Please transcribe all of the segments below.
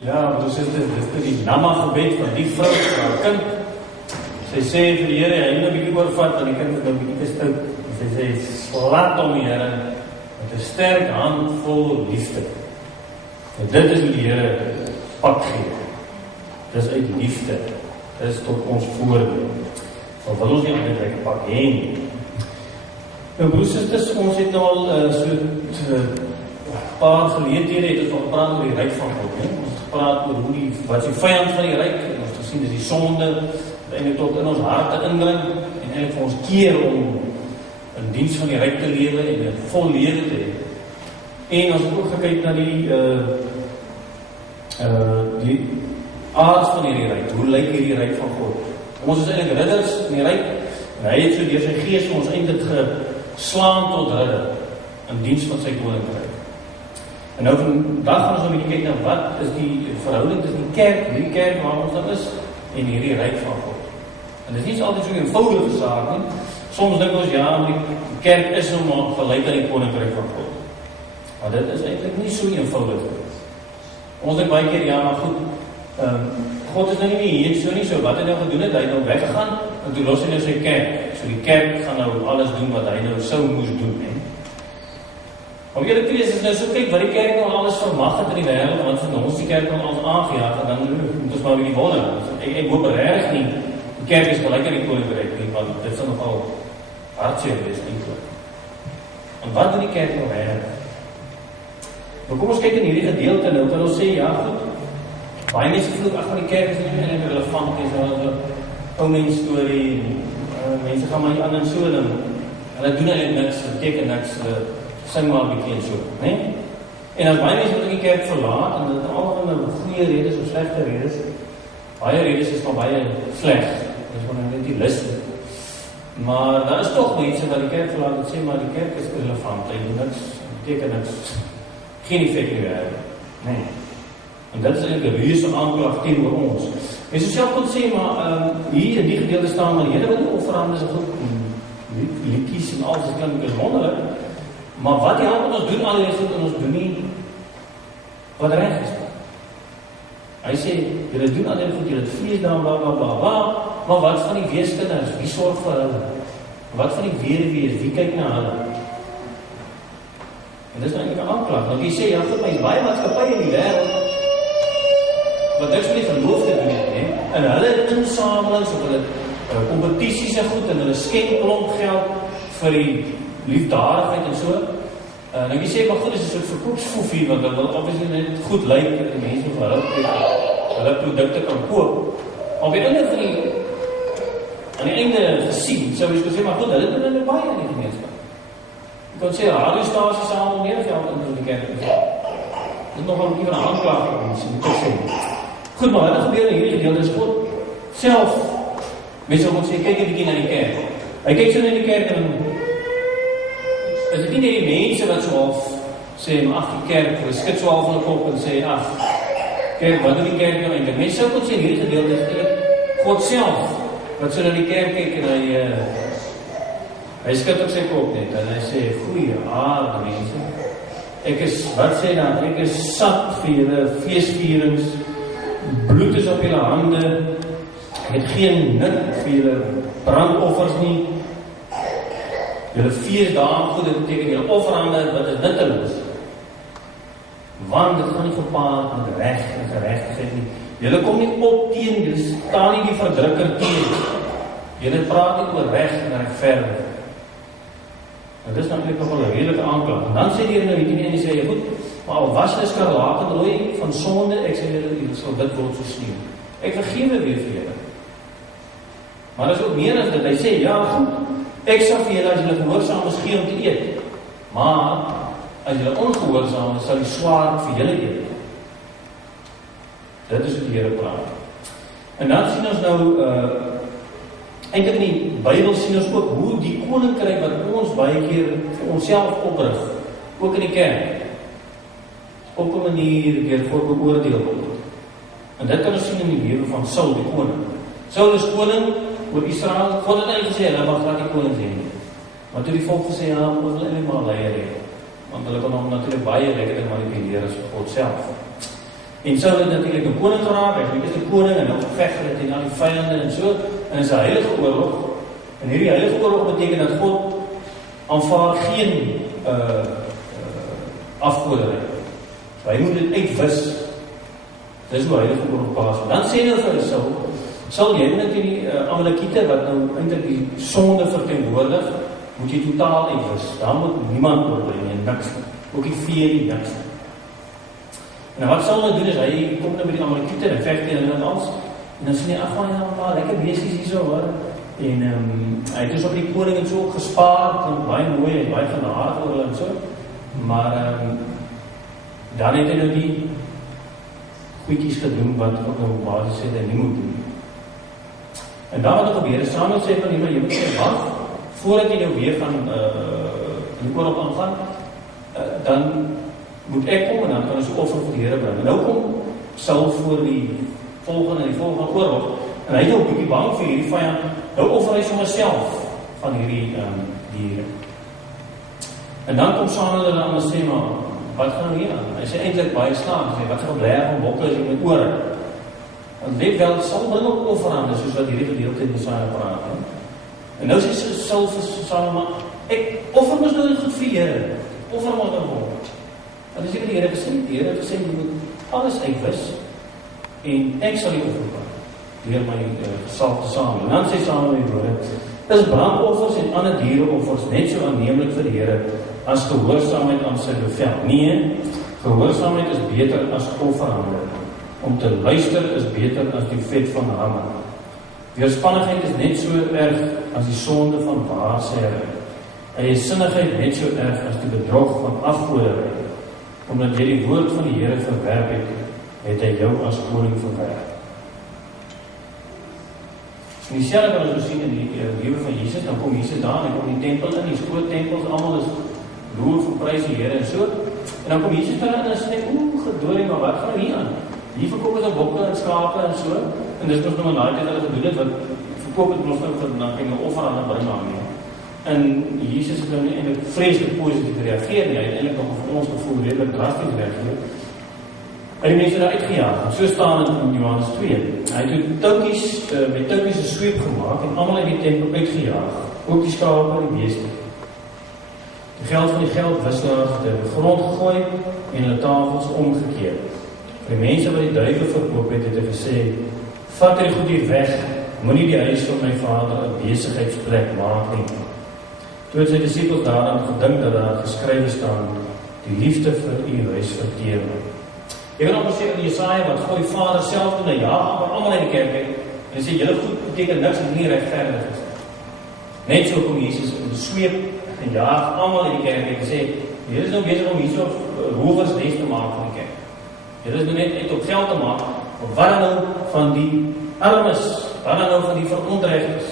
Ja, broers en susters, dit is die Nama gebed van die vrou vir haar kind. Sy sê vir die Here, hy moet 'n bietjie oorvat, want die kind is 'n bietjie te stout. Sy sê, slaat hom die Here met 'n sterk hand vol liefde. En dit is hoe die Here pak gee. Dis uit liefde. Dis tot ons voordeel. So wil ons nie altyd lekker pak hê nie. Nou broers en susters, ons het nou al paar geleenthede het ons al gepraat oor die ryk van God. Ons het gepraat oor wat is die vyand van die ryk, en ons het gesien dat die sonde eintlik tot in ons harte indring, en eintlik vir ons keer om in diens van die ryk te lewe en 'n vol lewe te hê. En ons het ook gekyk na die aard van hierdie ryk. Hoe lyk hierdie ryk van God? Ons is eintlik ridders in die ryk, en hy het so deur sy gees vir ons eintlik geslaan tot ridder in diens van sy koninkryk. En nou vandag gaan ons nou 'n bietjie kyk na wat is die verhouding tussen die kerk, hierdie kerk waar ons dan is, en hierdie ryk van God. En dit is nie altyd so 'n eenvoudige saak nie. Soms dink ons, ja, die kerk is nou maar gelyk aan die koninkryk van God. Maar dit is eintlik nie so eenvoudig nie. Ons dink baie keer, ja, maar goed, God is nou nie hier, so nie so, wat hy nou gedoen het, hy het nou weggegaan, en toe los hy nou sy kerk. So die kerk gaan nou alles doen wat hy nou sou moes doen, hè. Om julle te wees, is nou so kyk wat die kerk nou alles vermag het in die wêreld, want van ons die kerk nou alles aangejaag, en dan moet ons maar weer die wonder. Ek hoop regtig nie, die kerk is gelyk aan die koninkryk nie, want dit sal nogal hartseer wees eintlik. En wat doen die kerk nou regtig? Nou kom ons kyk in hierdie gedeelte nou, kan ons sê, ja goed, baie mense voel, ag, van die kerk is nie meer relevant, is al 'n ou mens storie, mense gaan maar nie aan en so, en hulle doen eintlik niks, hulle teken niks, sing maar 'n bietjie en so, né? En as baie mense wat die kerk verlaat, en dit almal van 'n goeie redes of slegte redes, baie redes is van baie sleg, dis van net die lus. Maar daar is tog mense wat die kerk verlaat, wat sê maar die kerk is irrelevant, hy doen niks, beteken niks, geen effek nie weer, né? En dit is eintlik 'n reuse aanklag teenoor ons. En so self kon sê, maar hier in die gedeelte staan, maar Here wil nie offerande is goed, liedjies en alles, dit klink is wonderlik. Maar wat die Here ons doen, al die goed, en ons doen nie wat reg is. Hy sê, julle doen al die goed, julle het feesdae, bla bla bla bla, maar wat van die weeskinders, wie sorg vir hulle? Wat van die weduwees, wie kyk na hulle? En dis nou eintlik 'n aanklag. Nou jy sê, ja goed, maar baie maatskappye in die wêreld, wat niks met die geloof te doen het, en hulle het insamelings, of hulle kompetisies en goed, en hulle skenk klomp geld vir die liefdadigheid en so. Nou jy sê, maar goed, dit is 'n soort verkoopsfoefie, want dat wil obviously net goed lyk, en die mense of hulle produkte kan koop. Maar op die einde van aan die einde gesien, sou jy sê, maar goed, hulle doen nou baie in die gemeenskap. Jy kan sê, radiostasies samel meer geld in die kerk. Dit is nogal 'n bietjie van 'n aanklag, moet ek sê. Goed, maar wat gebeur in hierdie gedeelte is God self, mense wil sê, kyk 'n bietjie na die kerk. Hy kyk so na die kerk, en is dit nie net die mense wat so half sê, maar ag, die kerk, hulle skud so half van die kop en sê, ag, kerk, wat doen die kerk nou eintlik? Mense sou kon sê, hierdie gedeelte is eintlik God self, wat so na die kerk kyk, en hy skud op sy kop net, en hy sê, goeie aarde mense, wat sê dan, ek is sat vir julle feestvierings, bloed is op julle hande, ek het geen nut vir julle brandoffers nie, julle feesdae, goed, dit beteken julle offerande, wat is nutteloos. Want dit gaan nie gepaard met reg en geregtigheid nie. Julle kom nie op teen, julle staan nie die verdrukker teen. Julle praat nie oor reg en regverdig. En dit is natuurlijk nogal 'n redelike aanklag. En dan sê die Here nou hierdie en die sê, goed, maar al was hulle skarlakenrooi van sonde, ek sê julle sal dit word so sneeu. Ek vergewe weer vir julle. Maar dat is ook meer as dit. Hy sê, ja, goed, ek sal vir julle as julle gehoorsaam is gee om te eet. Maar as julle ongehoorsaam is, sal die swaard vir julle eet. Dit is wat die Here praat. En dan sien ons nou eintlik in die Bybel sien ons ook hoe die koninkryk wat ons baie keer vir onsself oprig, ook in die kerk, op 'n manier deur God beoordeel word. En dit kan ons sien in die lewe van Saul die koning. Saul is koning oor Israel. God het eintlik gesê, hulle mag glad nie koning hê nie. Maar toe die volk gesê, ja, ons wil eintlik maar leier hê. Want hulle kon hom natuurlik baie lekker manipuleer as God self. En Saul het natuurlik 'n koning geraak, hy is die koning en nou geveg hulle teen al die vyande en so, en is 'n heilige oorlog. En hierdie heilige oorlog beteken dat God aanvaar geen afgoderry. So hy moet dit uitwis. Dis hoe heilige oorlog pas. Dan sê hy vir Saul, Saul, jy moet die Amalekiete wat nou eintlik die sonde verteenwoordig, moet jy totaal uitwis. Daar moet niemand oorbly nie, niks nie. Ook die vee nie, niks nie. En wat Saul nou doen is, hy kom nou met die Amalekiete en veg teen hulle en alles. En dan sê hy, ag man, ja, lekker beesies hierso hoor. En hy het dus op die koning en so gespaard, en baie mooi en baie genadig oor hulle en so. Maar dan het hy nou die goedjies gedoen wat ook nou basis het hy nie moet doen. En dan wat er gebeur is, Samuel sê van jy moet sê, wat, voordat jy nou weer gaan in die oorlog aangaan, dan moet ek kom en dan kan ons offer vir die Here bring. En nou kom Saul voor die volgende oorlog, en hy is ook 'n bietjie bang vir hierdie vyand, nou offer hy sommer self van hierdie diere. En dan kom Samuel en dan sê, maar, wat gaan hier aan? Hy sê eintlik baie slaan, hy sê, wat gaan blerg van bokke as jy met ore? Want let wel, Saul bring ook offerande, soos wat hierdie gedeelte in Jesaja praat. En nou sê Saul vir Samuel, maar, ek offer mos nou goed vir die Here, offer mos nou word. En dis die Here gesê, jy moet alles uitwis, en ek sal die offer bring, deur my gesalfde Samuel. En dan sê Samuel die woorde, is brandoffers en ander diereoffers net so aanneemlik vir die Here, as gehoorsaamheid aan sy bevel. Nee, gehoorsaamheid is beter as offerhande. Om te luister is beter as die vet van ramme. Weerspannigheid is net so erg as die sonde van waarsêry. Eiezinnigheid net so erg as die bedrog van afgoderry. Omdat jy die woord van die Here verwerp het hy jou as koning verwerp. En dieselfde kan ons sien in die lewe van Jesus, dan kom Jesus daar, en kom die tempel in, die groot tempels, almal is loer vir prys die Here en so. En dan kom Jesus daar en sê, gedorie, maar wat gaan hier aan? Hier verkoop is bokke en skape en so, en dis nog nou in daai tyd hulle gedoen het, wat verkoop het mos nou vir dan kan jy offer aan 'n bring aan nie. En Jesus het nou nie eintlik vreeslik positief gereageer nie, hy het eintlik nog vir ons gevoel redelik drasties gereageer. En die mense daar uitgejaag, en so staan het in Johannes 2. Hy het met toukies 'n sweep gemaak, en almal uit die tempel uitgejaag, ook die skape en die beeste. Die geld van die geldwisselaars het op die grond gegooi, en hulle tafels omgekeer. Vir die mense wat die duiwel verkoop het hy gesê, vat die goed hier weg, moenie die huis van my vader 'n besigheidsplek maak nie. Toe het sy disippels daaraan gedink dat daar geskrywe staan, die liefde vir u huis verteer. Jy kan ook sê in Jesaja wat gooi Vader self in 'n jaag, maar almal in die kerk en sê julle goed beteken niks en nie regverdig is. Net so kom Jesus in sweep en jaag almal in die kerk en sê, julle is nou besig om hierso rowersnes te maak van die kerk. Julle is nou net uit op geld te maak, maar wat dan nou van die armes, wat dan nou van die verontregtes?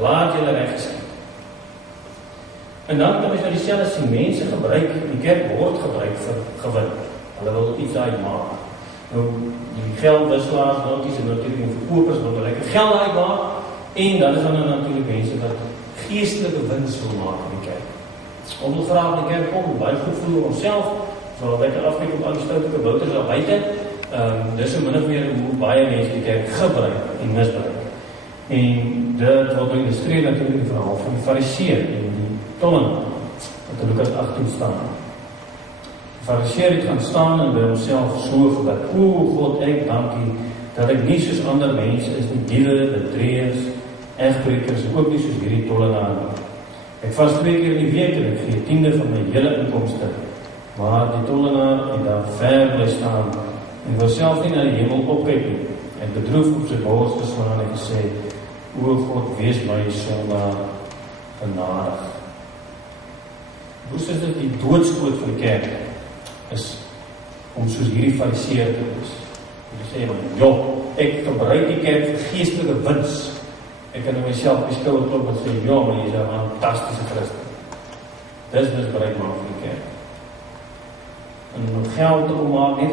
Laat julle reggeskied. En dan kan ons nou dieselfde sien, mense gebruik, die kerk word gebruik vir gewin. Hulle wil iets uitmaak. Nou, die geldwisselaars, dankies en natuurlijk die verkopers wil lekker geld uitmaak, en dan is dan natuurlijk mense wat geestelike wins wil maak in die kerk. Ons wil graag in die kerk kom, baie goed voel oor onsself, so lekker afkijk op al die stoute bouters daar buiten. Dis so min of meer hoe baie mense die kerk gebruik en misbruik. En dit word nou illustreer natuurlijk die verhaal van die fariseer en die tollenaar, wat in Lukas 18 staan. Die fariseer het gaan staan en by homself so gebid, God, ek dankie, dat ek nie soos ander mense is, die diewe, bedreers, egbrekers, en ook nie soos hierdie tollenaar nie. Ek vas 2 keer in die week en ek gee 10de van my hele inkomste, maar die tollenaar het daar ver bly staan en wil self nie na die hemel opkyk nie, en bedroef op sy bors geslaan en gesê, o God, wees my sondaar genadig. Hoe is dit die doodskoot van die kerk is om soos hierdie fariseer te wees? Jy sê, ek gebruik die kerk vir geestelike wins. Ek kan in myself die skouer klop en sê, maar jy is 'n fantastische Christen. Dis misbruik maak van die kerk. En om geld te maak, net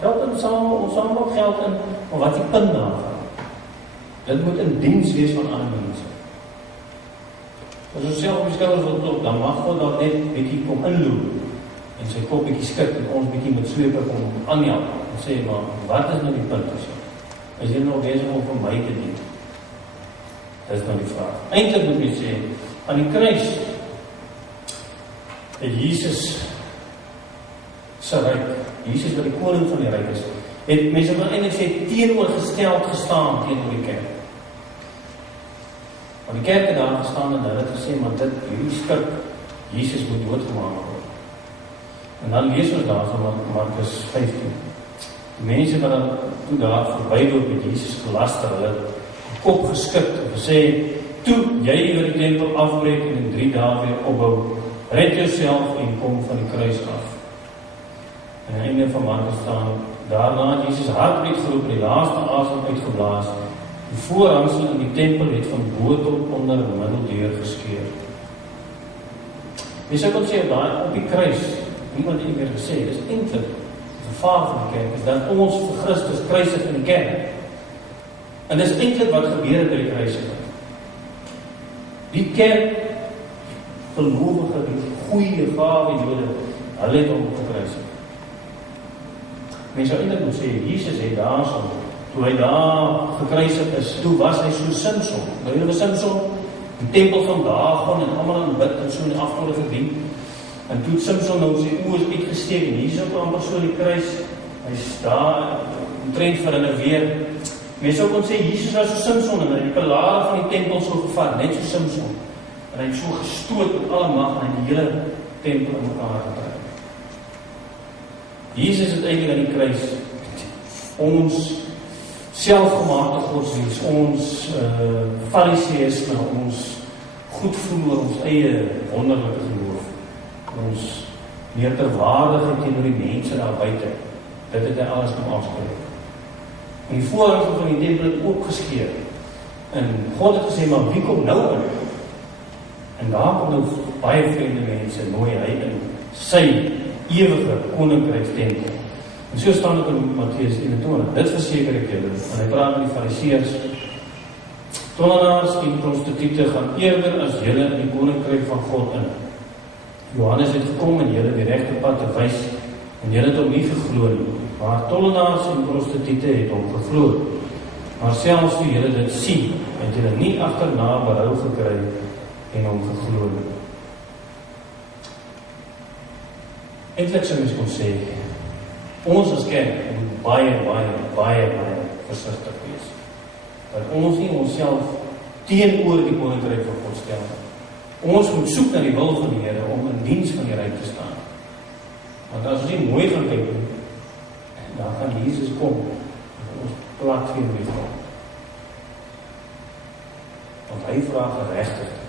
geld in saam geld in, maar wat die punt daarvan? Dit moet in diens wees van ander mense. As ons self op die skouers wil klop, dan mag God dat net bietjie kom inloop. en sy kop bietjie skud en ons bietjie met swepe kom aanhelp en sê, maar wat is nou die punt as jy? Is jy nou besig om vir my te dien? Dis nou die vraag. Eintlik moet jy sê, aan die kruis het Jesus se ryk, Jesus wat die koning van die ryk is, het mense wat eintlik sê teenoorgesteld gestaan teenoor die kerk. Want die kerk het daar gestaan en hulle het gesê, maar dit, hierdie skip, Jesus moet doodgemaak word. En dan lees ons daar van Markus 15. Die mense wat dan toe daar verbyloop met Jesus gelaster, hulle kop geskit en gesê, toe jy oor die tempel afbreek en in 3 dae weer opbou, red jouself en kom van die kruis af. En aan die einde van Markus staan, daarna het Jesus hard uitgeroep, die laaste asem uitgeblaas. Die voorhangsel in die tempel het van bo tot onder die middeldeur geskeur. Jy sou kon sê, op die kruis, niemand het weer gesê, dis eintlik die gevaar van die kerk, is dat ons vir Christus kruisig in die kerk. En dis eintlik wat gebeur het by die kruisiging. Die kerk, gelowige, die goeie gave Jode, hulle het hom gekruisig. Mense sou eintlik moet sê, Jesus het daar so, toe hy daar gekruisig is, toe was hy so Simson. Nou julle was Simson, die tempel van Dagon en almal aan bid en so in die afgode gedien. En toe Simson nou sy oë is uitgesteek en hier is ook amper so die kruis. Hy's daar, omtrent vir hulle weer. Mense sou kon sê, Jesus was so Simson en hy het die pilare van die tempel so gevat, net so Simson. En hy het so gestoot met alle mag en die hele tempel in mekaar getrek. Jesus het eintlik aan die kruis ons selfgemaakte godsdienst, ons fariseïsme, ons goed voel oor ons eie wonderlike geloof, ons meerderwaardigheid teenoor die mense daar buite, dit het hy alles kom afspreek. En die voorhangsel van die tempel het opgeskeur, en God het gesê, maar wie kom nou in? En daar kom nou baie vreemde mense, nooi hy in sy ewige koninkrykstempel. En so staan dit in Mattheus 21. Dit verseker ek julle. En hy praat met die fariseërs. Tollenaars en prostituie gaan eerder as julle in die koninkryk van God in. Johannes het gekom en julle die regte pad te wys en julle het hom nie geglo nie. Maar tollenaars en prostituie het hom geglo. Maar selfs toe julle dit sien, het julle nie agterna berou gekry en hom geglo nie. Eintlik sou mens kon sê, ons as kerk moet baie versigtig wees. Dat ons nie onsself teenoor die koninkryk van God stel. Ons moet soek na die wil van die Here om in diens van die ryk te staan. Want as ons nie mooi gaan kyk nie, dan gaan Jesus kom en ons plat vir die vrou. Want hy vra geregtigheid.